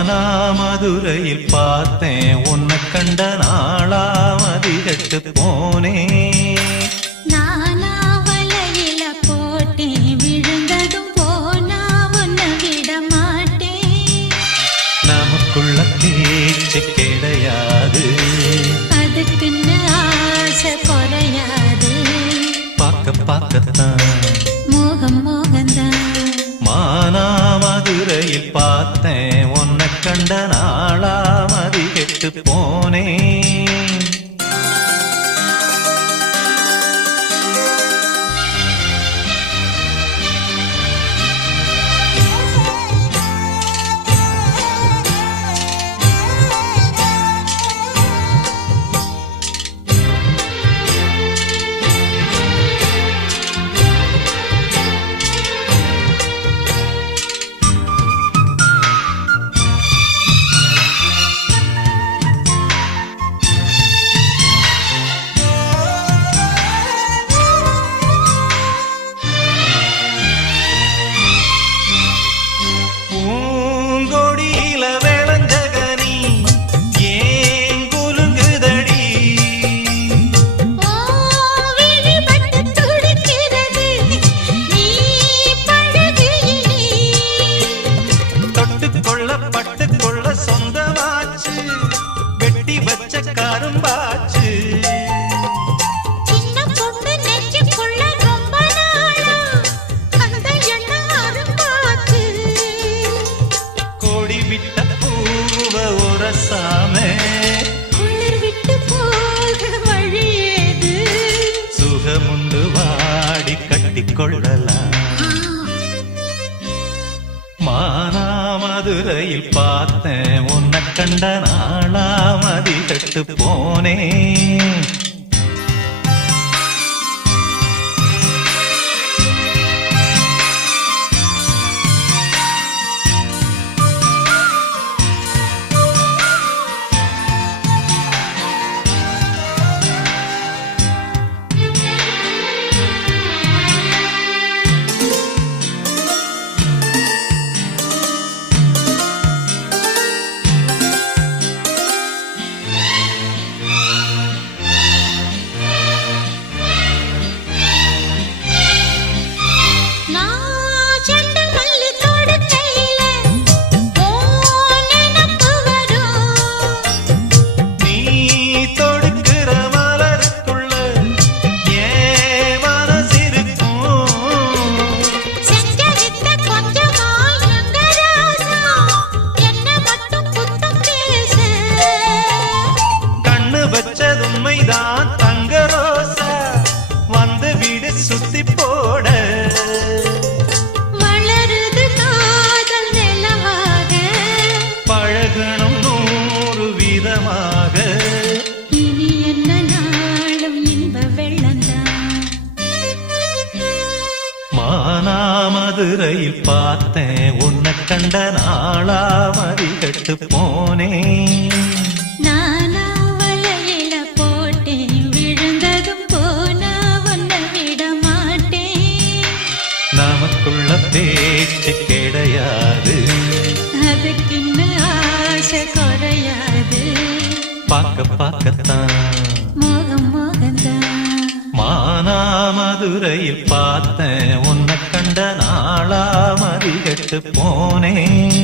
மானாமதுரையில் பார்த்தேன் உன்னை கண்ட நாளாமதி கெட்டு போனேன். நானா வலையில போட்டேன் விழுந்ததும் போனா உன்னை விட மாட்டேன். நமக்குள்ள பேச்சு கிடையாது, அதுக்குன்னு ஆசை குறையாது. பார்க்க பார்க்கத்தான் மோகம் மோகந்தான். மானாமதுரையில் பார்த்தேன் உன்னை கண்ட நாளாமதி கெட்டு போனேன். சுகமுண்டு வாடி கட்டிக்கொள்ளலாம். மானாமதுரையில் பார்த்தேன் உன்னை கண்ட நாளாமதி கெட்டு போனேன். சுத்தி போட வளருது காதல் நிலவாக, பழகணும் 100 விதமாக. இனி என்ன நாளும் இன்ப வெள்ளந்தான். மானாமதுரையில் பார்த்தேன் உன்னை கண்ட நாளாமதி கெட்டு போனேன். நமக்குள்ள பேச்சு கிடையாது, அதுக்குன்னு ஆசை குறையாது. பார்க்க பார்க்கத்தான் மோகம் மோகந்தான். மானாமதுரையில் பார்த்தேன் உன்னை கண்ட நாளாமதி கெட்டு போனேன்.